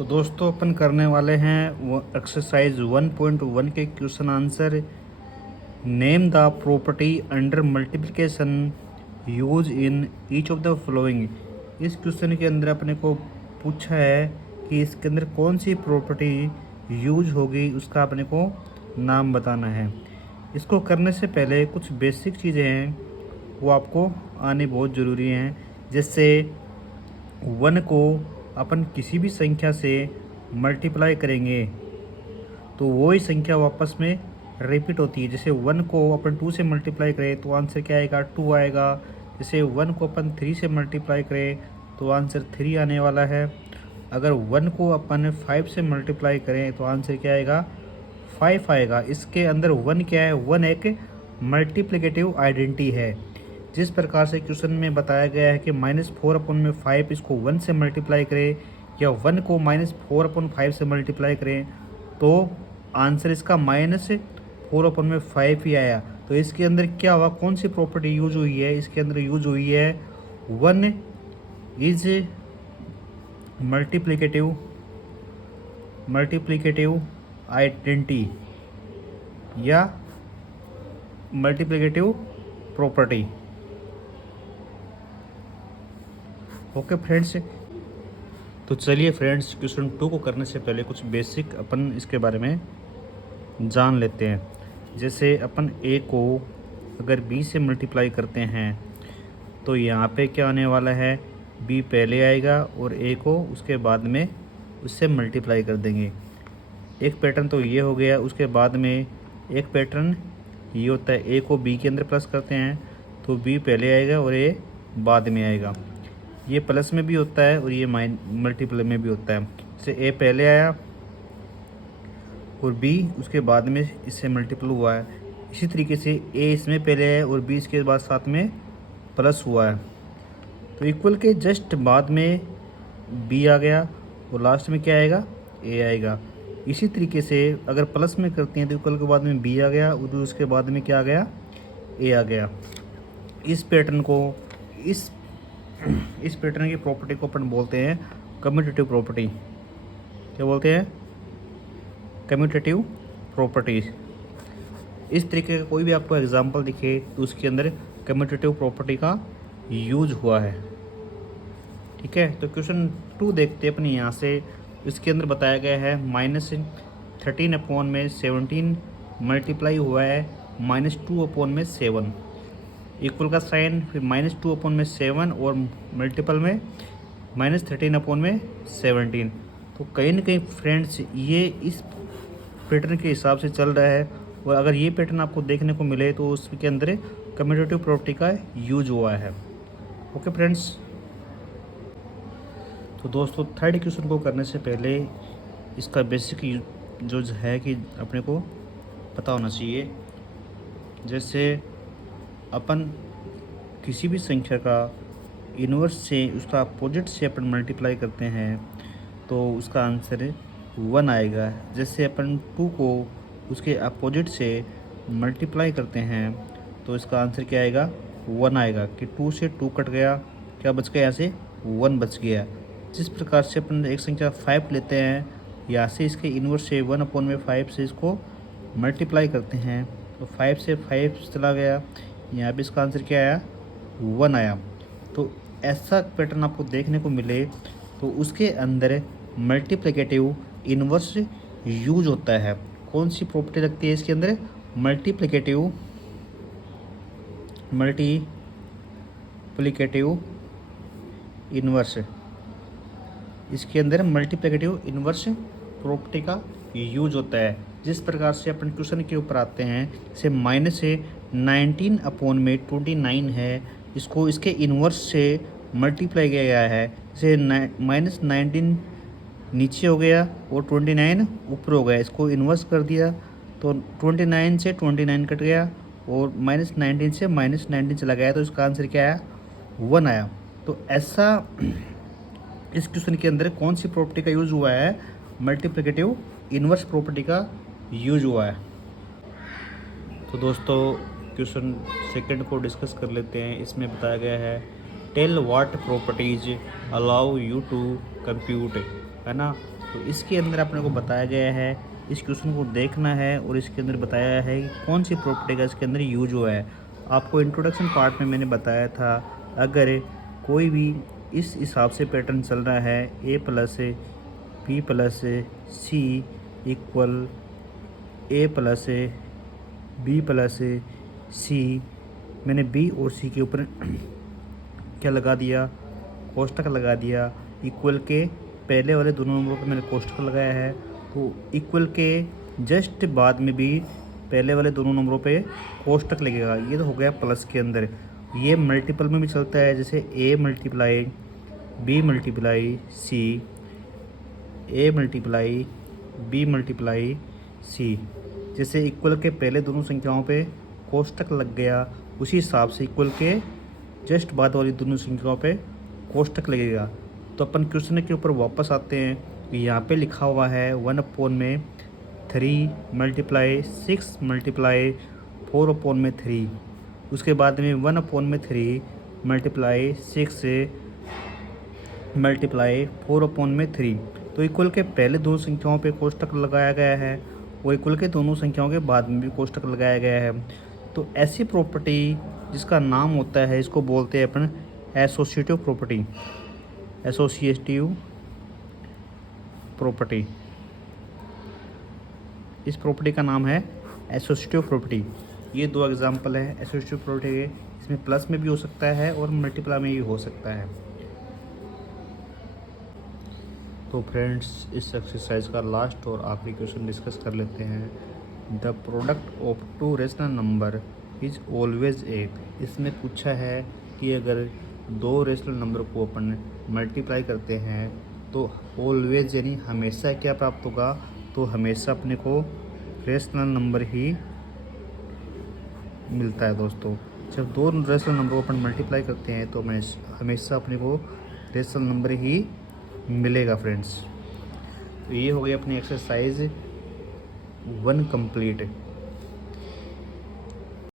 तो दोस्तों अपन करने वाले हैं वो एक्सरसाइज 1.1 के question answer. Name the property under multiplication use in each of the following. इस क्वेश्चन के अंदर अपने को पूछा है कि इसके अंदर कौन सी प्रॉपर्टी यूज होगी, उसका अपने को नाम बताना है। इसको करने से पहले कुछ बेसिक चीज़ें हैं वो आपको आनी बहुत ज़रूरी हैं। जैसे 1 को अपन किसी भी संख्या से मल्टीप्लाई करेंगे तो वही संख्या वापस में रिपीट होती है। जैसे 1 को अपन 2 से मल्टीप्लाई करें तो आंसर क्या आएगा, 2 आएगा। जैसे 1 को अपन 3 से मल्टीप्लाई करें तो आंसर 3 आने वाला है। अगर 1 को अपन 5 से मल्टीप्लाई करें तो आंसर क्या आएगा, 5 आएगा। इसके अंदर 1 क्या है, 1 एक मल्टीप्लिकेटिव आइडेंटिटी है। जिस प्रकार से क्वेश्चन में बताया गया है कि -4/5 इसको 1 से मल्टीप्लाई करें या 1 को -4/5 से मल्टीप्लाई करें तो आंसर इसका -4/5 ही आया। तो इसके अंदर क्या हुआ, कौन सी प्रॉपर्टी यूज हुई है, इसके अंदर यूज हुई है 1 इज मल्टीप्लिकेटिव आइडेंटिटी या मल्टीप्लिकेटिव प्रॉपर्टी। ओके फ्रेंड्स, तो चलिए फ्रेंड्स क्वेश्चन 2 को करने से पहले कुछ बेसिक अपन इसके बारे में जान लेते हैं। जैसे अपन a को अगर b से मल्टीप्लाई करते हैं तो यहाँ पे क्या आने वाला है, b पहले आएगा और a को उसके बाद में उससे मल्टीप्लाई कर देंगे। एक पैटर्न तो ये हो गया। उसके बाद में एक पैटर्न ये होता है, a को b के अंदर प्लस करते हैं तो b पहले आएगा और a बाद में आएगा। ये प्लस में भी होता है और ये मल्टीप्लाई में भी होता है। जैसे a पहले आया और b उसके बाद में इससे मल्टीप्लाई हुआ है। इसी तरीके से a इसमें पहले आया और b इसके बाद साथ में प्लस हुआ है। तो इक्वल के जस्ट बाद में b आ गया और लास्ट में क्या आएगा, a आएगा। इसी तरीके से अगर प्लस में करते हैं तो इक्वल के बाद में b आ गया और उसके बाद में क्या आ गया, a आ गया। इस पैटर्न को इस पैटर्न की प्रॉपर्टी को अपन बोलते हैं कम्यूटेटिव प्रॉपर्टी। क्या बोलते हैं, कम्यूटेटिव प्रॉपर्टीज। इस तरीके का कोई भी आपको एग्जांपल दिखे तो उसके अंदर कम्यूटेटिव प्रॉपर्टी का यूज हुआ है। ठीक है, तो क्वेश्चन 2 देखते हैं अपने यहाँ से। इसके अंदर बताया गया है -13/17 मल्टीप्लाई हुआ है -2/7। इक्वल का साइन, फिर -2/7 और मल्टीपल में -13/17। तो कहीं ना कहीं फ्रेंड्स ये इस पैटर्न के हिसाब से चल रहा है। और अगर ये पैटर्न आपको देखने को मिले तो उसके अंदर कम्यूटेटिव प्रॉपर्टी का यूज हुआ है। ओके फ्रेंड्स, तो दोस्तों थर्ड क्वेश्चन को करने से पहले इसका बेसिक जो है कि अपने को पता होना चाहिए। जैसे अपन किसी भी संख्या का इन्वर्स से उसका अपोजिट से अपन मल्टीप्लाई करते हैं तो उसका आंसर 1 आएगा। जैसे अपन 2 को उसके अपोजिट से मल्टीप्लाई करते हैं तो इसका आंसर क्या आएगा, 1 आएगा। कि 2 से 2 कट गया, क्या बच गया, यहाँ से 1 बच गया। जिस प्रकार से अपन एक संख्या 5 लेते हैं, यहाँ से इसके इन्वर्स से 1/5 से इसको मल्टीप्लाई करते हैं तो 5 से 5 चला गया, यहाँ पे इसका आंसर क्या आया, 1 आया। तो ऐसा पैटर्न आपको देखने को मिले तो उसके अंदर मल्टीप्लिकेटिव इन्वर्स यूज होता है। कौन सी प्रॉपर्टी लगती है इसके अंदर, मल्टीप्लिकेटिव इन्वर्स। इसके अंदर मल्टीप्लिकेटिव इन्वर्स प्रॉपर्टी का यूज होता है। जिस प्रकार से अपन क्वेश्चन के ऊपर आते हैं, जैसे -19/29 है, इसको इसके इन्वर्स से मल्टीप्लाई किया गया है। जैसे -19 नीचे हो गया और 29 ऊपर हो गया, इसको इन्वर्स कर दिया तो 29 से 29 कट गया और -19 से -19 चला गया, तो इसका आंसर क्या आया, 1 आया। तो ऐसा इस क्वेश्चन के अंदर कौन सी प्रॉपर्टी का यूज हुआ है, मल्टीप्लिकेटिव इन्वर्स प्रॉपर्टी का यूज हुआ है। तो दोस्तों क्वेश्चन सेकंड को डिस्कस कर लेते हैं। इसमें बताया गया है tell what properties allow you to compute, है ना। तो इसके अंदर अपने को बताया गया है, इस क्वेश्चन को देखना है और इसके अंदर बताया है कि कौन सी प्रॉपर्टी का इसके अंदर यूज हुआ है। आपको इंट्रोडक्शन पार्ट में मैंने बताया था, अगर कोई भी इस हिसाब से पैटर्न चल रहा है a plus B plus C equal a plus B plus C, मैंने b और c के ऊपर क्या लगा दिया, कोष्टक लगा दिया। इक्वल के पहले वाले दोनों नंबरों पे मैंने कोष्टक लगाया है, तो इक्वल के जस्ट बाद में भी पहले वाले दोनों नंबरों पे कोष्टक लगेगा। ये तो हो गया प्लस के अंदर। ये मल्टीपल में भी चलता है, जैसे a multiply B multiply C, a multiply B multiply C. जैसे इक्वल के पहले दोनों संख्याओं पे कोष्टक लग गया, उसी हिसाब से इक्वल के जस्ट बाद वाली दोनों संख्याओं पे कोष्टक लगेगा। तो अपन क्वेश्चन के ऊपर वापस आते हैं। यहाँ पे लिखा हुआ है 1/3 मल्टीप्लाई 6 मल्टीप्लाई 4/3। उसके बाद में 1/3 मल्टीप्लाई 6 मल्टीप्लाई 4/3। तो इक्वल के पहले दो संख्याओं पे कोष्टक लगाया गया है और इक्वल के दोनों संख्याओं के बाद में भी कोष्टक लगाया गया है। तो ऐसी प्रॉपर्टी जिसका नाम होता है, इसको बोलते हैं अपन एसोसिएटिव प्रॉपर्टी। एसोसिएटिव प्रॉपर्टी, इस प्रॉपर्टी का नाम है एसोसिएटिव प्रॉपर्टी। ये दो एग्जांपल है एसोसिएटिव प्रॉपर्टी के, इसमें प्लस में भी हो सकता है और मल्टीप्लाई में भी हो सकता है। तो फ्रेंड्स, इस एक्सरसाइज का लास्ट और आखिरी क्वेश्चन डिस्कस कर लेते हैं। The product of two rational number is always 8। इसमें पूछा है कि अगर दो रेशनल नंबर को अपन मल्टीप्लाई करते हैं तो ऑलवेज यानी हमेशा क्या प्राप्त होगा, तो हमेशा अपने को रेशनल नंबर ही मिलता है दोस्तों। जब दो रेशनल नंबर को अपन मल्टीप्लाई करते हैं तो हमेशा अपने को रेशनल नंबर ही मिलेगा फ्रेंड्स। तो ये हो गई अपनी एक्सरसाइज 1 कंप्लीट।